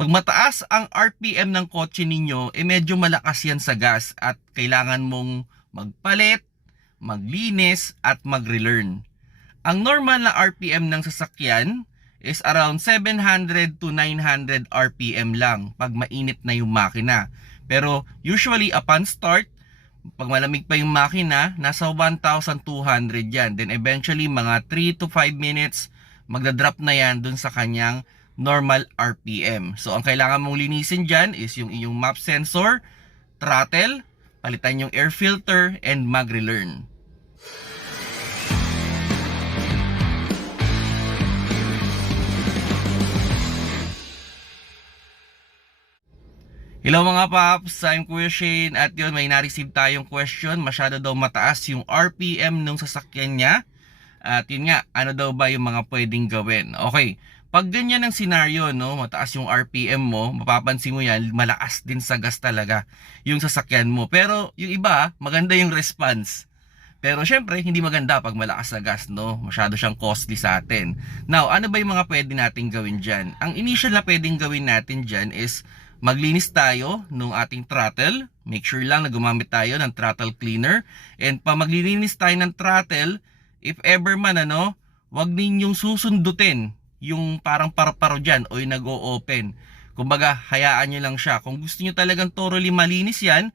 Pag mataas ang RPM ng kotse ninyo, eh medyo malakas yan sa gas at kailangan mong magpalit, maglinis at mag-relearn. Ang normal na RPM ng sasakyan is around 700 to 900 RPM lang pag mainit na yung makina. Pero usually upon start, pag malamig pa yung makina, nasa 1,200 yan. Then eventually mga 3 to 5 minutes, magdadrop na yan dun sa kanyang normal RPM. So ang kailangan mong linisin dyan is yung iyong map sensor, throttle, palitan yung air filter, and mag-relearn. Hello mga paps, I'm Kuya Shane at yun may na-receive tayong question masyado daw mataas yung RPM ng sasakyan niya at yun nga, ano daw ba yung mga pwedeng gawin okay, pag ganyan ang senaryo no, mataas yung RPM mo mapapansin mo yan, malakas din sa gas talaga yung sasakyan mo pero yung iba, maganda yung response pero syempre, hindi maganda pag malakas na gas, no? Masyado siyang costly sa atin. Now, ano ba yung mga pwede nating gawin dyan? Ang initial na pwedeng gawin natin dyan is maglinis tayo ng ating throttle. Make sure lang na gumamit tayo ng throttle cleaner. And pa maglilinis tayo ng throttle, if ever man ano, wag ninyong susundutin yung parang paro-paro dyan o yung nag-o-open. Kumbaga, hayaan nyo lang siya. Kung gusto nyo talagang thoroughly malinis yan,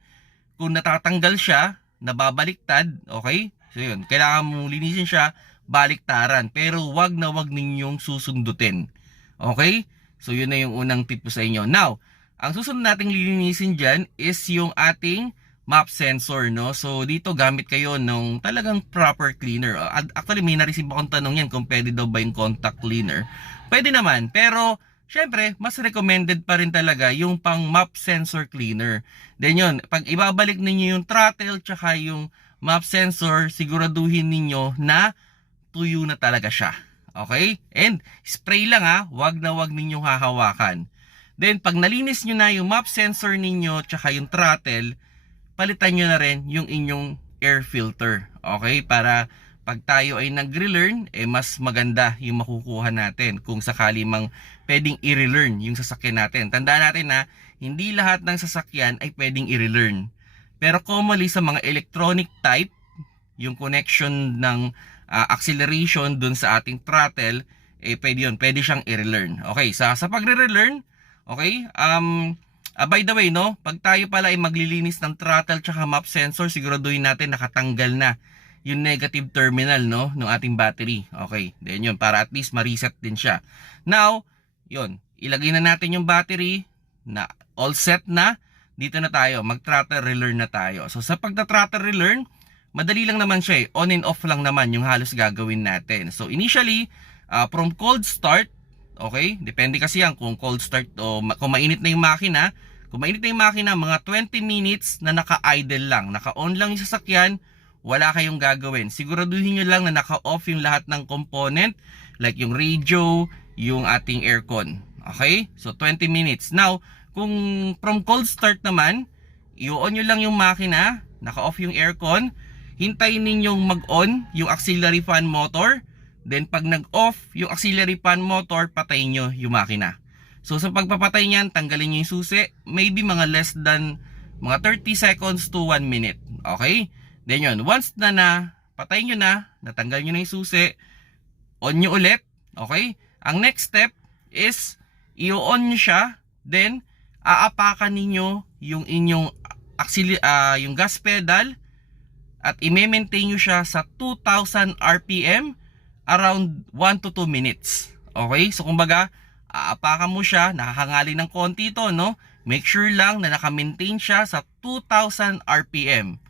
kung natatanggal siya, nababaliktad, okay? So yun, kailangan mong linisin siya, baliktaran. Pero wag na wag ninyong susundutin. Okay? So yun na yung unang tip ko sa inyo. Now, ang susunod nating lilinisin dyan is yung ating map sensor, no? So, dito gamit kayo ng talagang proper cleaner. Uh, Actually, may na-receive akong tanong yan kung pwede daw ba yung contact cleaner. Pwede naman, pero syempre, mas recommended pa rin talaga yung pang map sensor cleaner. Then yun, pag ibabalik ninyo yung throttle tsaka yung map sensor, siguraduhin ninyo na tuyo na talaga siya. Okay? And spray lang ha, wag na wag ninyong hahawakan. Then pag nalinis nyo na yung map sensor ninyo tsaka yung throttle, palitan nyo na rin yung inyong air filter. Okay? Para pag tayo ay nag-relearn, eh mas maganda yung makukuha natin kung sakali mang pwedeng i-relearn yung sasakyan natin. Tandaan natin na hindi lahat ng sasakyan ay pwedeng i-relearn. Pero commonly sa mga electronic type, yung connection ng uh, acceleration dun sa ating throttle, eh pwede yun, pwede siyang i-relearn. Okay, sa, sa pagre-relearn, okay, um, uh, by the way, no, pag tayo pala ay maglilinis ng throttle tsaka map sensor, siguraduhin natin nakatanggal na yung negative terminal no ng ating battery. Okay, then yun para at least ma-reset din siya. Now, yun, ilagay na natin yung battery na all set na. Dito na tayo, mag-throttle relearn na tayo. So sa pagta-throttle relearn, madali lang naman siya eh. On and off lang naman yung halos gagawin natin. So initially, uh, from cold start, okay, depende kasi yan kung cold start o kung mainit na yung makina, kung mainit na yung makina, mga 20 minutes na naka-idle lang, naka-on lang yung sasakyan, wala kayong gagawin. Siguraduhin nyo lang na naka-off yung lahat ng component like yung radio, yung ating aircon. Okay? So 20 minutes. Now, kung from cold start naman, i-on nyo lang yung makina, naka-off yung aircon, hintayin ninyong mag-on yung auxiliary fan motor, then pag nag-off yung auxiliary fan motor, patayin nyo yung makina. So sa pagpapatay niyan, tanggalin nyo yung susi, maybe mga less than mga 30 seconds to 1 minute. Okay? Then yun, once na na patay nyo na, natanggal nyo na yung susi, on nyo ulit, okay? Ang next step is, i-on nyo siya, then, aapakan ninyo yung inyong auxiliary, uh, yung gas pedal, at i-maintain nyo siya sa 2,000 RPM, around 1 to 2 minutes. Okay? So, kumbaga, aapakan mo siya, nakakangali ng konti to, no? Make sure lang na naka-maintain siya sa 2,000 RPM.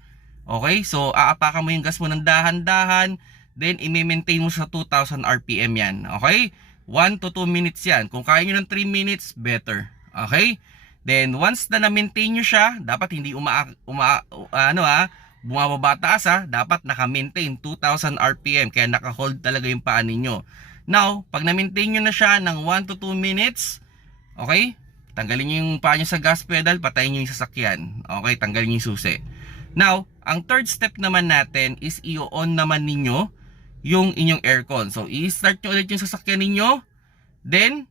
Okay? So, aapakan mo yung gas mo ng dahan-dahan. Then, i-maintain mo sa 2,000 RPM yan. Okay? 1 to 2 minutes yan. Kung kaya nyo ng 3 minutes, better. Okay? Then, once na na-maintain nyo siya, dapat hindi uma, uma ano ha, bumababa taas ha, dapat naka-maintain 2,000 RPM. Kaya naka-hold talaga yung paa ninyo. Now, pag na-maintain nyo na siya ng 1 to 2 minutes, okay? Tanggalin nyo yung paa nyo sa gas pedal, patayin nyo yung sasakyan. Okay? Tanggalin nyo yung susi. Now, ang third step naman natin is i-on naman ninyo yung inyong aircon. So, i-start nyo ulit yung sasakyan ninyo. Then,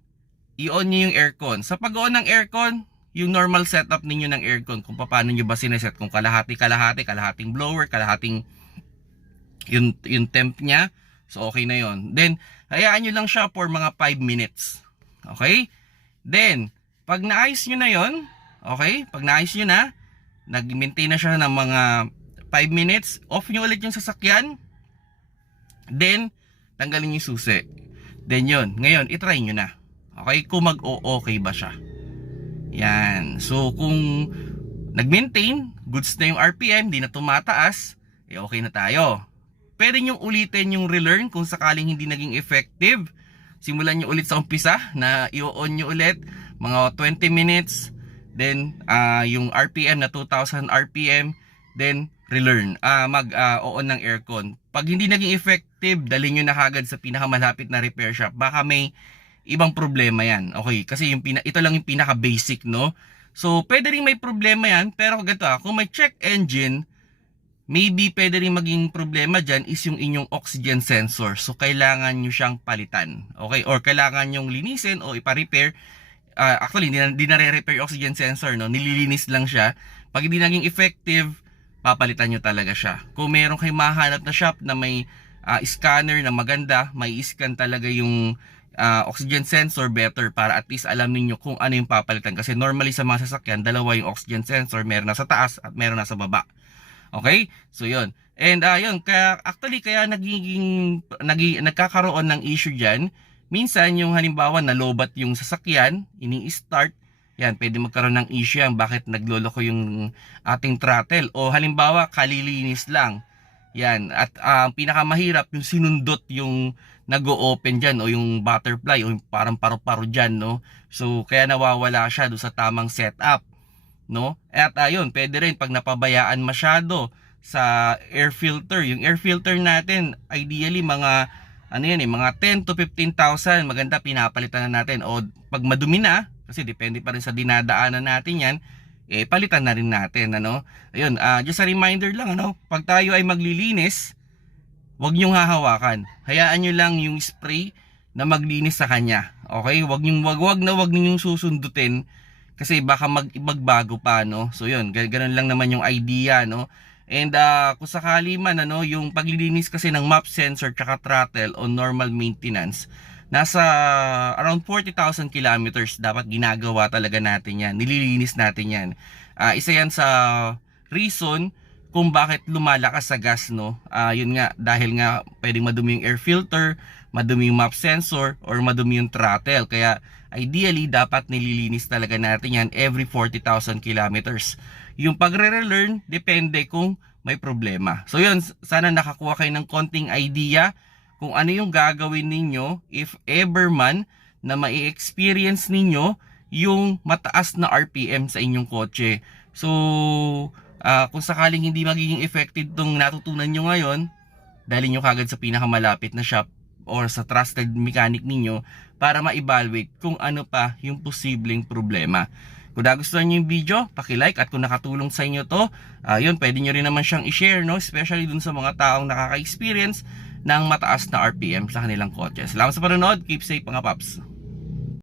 i-on nyo yung aircon. Sa pag-on ng aircon, yung normal setup ninyo ng aircon, kung paano nyo ba sineset, kung kalahati-kalahati, kalahating blower, kalahating yung, yung temp niya, so okay na yon. Then, hayaan nyo lang siya for mga 5 minutes. Okay? Then, pag naayos nyo na yon, okay, pag naayos nyo na, nag-maintain na siya ng mga 5 minutes, off nyo ulit yung sasakyan, then, tanggalin yung susi. Then yon, ngayon, itry nyo na. Okay, kung mag-o-okay ba siya. Yan. So, kung nag-maintain, goods na yung RPM, di na tumataas, eh okay na tayo. Pwede nyo ulitin yung relearn kung sakaling hindi naging effective. Simulan nyo ulit sa umpisa na i-on nyo ulit mga 20 minutes. Then, ah, yung RPM na 2000 RPM. Then, relearn. Ah, mag-on ng aircon. Pag hindi naging effective, dalhin nyo na kagad sa pinakamalapit na repair shop. Baka may ibang problema yan. Okay, kasi yung pina, ito lang yung pinaka basic, no? So, pwede rin may problema yan, pero ganito ah, kung may check engine, maybe pwede rin maging problema dyan is yung inyong oxygen sensor. So, kailangan nyo siyang palitan. Okay, or kailangan nyong linisin o ipa-repair. Ah, actually, hindi na, hindi na re-repair yung oxygen sensor, no? Nililinis lang siya. Pag hindi naging effective, papalitan nyo talaga siya. Kung meron kayong mahanap na shop na may ah, scanner na maganda, may scan talaga yung ah, oxygen sensor better para at least alam niyo kung ano yung papalitan. Kasi normally sa mga sasakyan, dalawa yung oxygen sensor, meron na sa taas at meron na sa baba. Okay? So yun. And uh, yun, kaya, actually kaya nagiging, nagi, nagkakaroon ng issue dyan, minsan yung halimbawa nalobat yung sasakyan, ini-start, yan, pwede magkaroon ng issue yan, bakit nagloloko yung ating throttle. O halimbawa, kalilinis lang. Yan, at ah, ang pinakamahirap, yung sinundot yung nag-o-open dyan o yung butterfly o yung parang paru-paro dyan, no? So, kaya nawawala siya do sa tamang setup, no? At ayun, pwede rin pag napabayaan masyado sa air filter. Yung air filter natin, ideally mga ano yan eh, mga 10 to 15,000, maganda pinapalitan na natin. O pag madumi na, kasi depende pa rin sa dinadaanan natin yan, eh palitan na rin natin, ano? Ayun, ah just a reminder lang, ano? Pag tayo ay maglilinis, Huwag niyong hahawakan. Hayaan niyo lang yung spray na maglinis sa kanya. Okay? Huwag niyong wag wag na wag ninyong susundutin kasi baka mag magbago pa no. So yun, gan- ganun lang naman yung idea no. And ah, kung sakali man ano, yung paglilinis kasi ng map sensor tsaka throttle on normal maintenance, nasa around 40,000 kilometers dapat ginagawa talaga natin yan. Nililinis natin yan. Ah, isa yan sa reason kung bakit lumalakas sa gas no ah yun nga dahil nga pwedeng madumi yung air filter madumi yung map sensor or madumi yung throttle kaya ideally dapat nililinis talaga natin yan every 40,000 kilometers yung pagre-relearn depende kung may problema so yun sana nakakuha kayo ng konting idea kung ano yung gagawin ninyo if ever man na mai-experience ninyo yung mataas na RPM sa inyong kotse so Ah, kung sakaling hindi magiging effective tong natutunan nyo ngayon, dali nyo kagad sa pinakamalapit na shop or sa trusted mechanic ninyo para ma-evaluate kung ano pa yung posibleng problema. Kung nagustuhan nyo yung video, paki-like at kung nakatulong sa inyo to, ah, yun, pwede nyo rin naman siyang i-share, no? especially dun sa mga taong nakaka-experience ng mataas na RPM sa kanilang kotse. Salamat sa panonood, keep safe mga paps!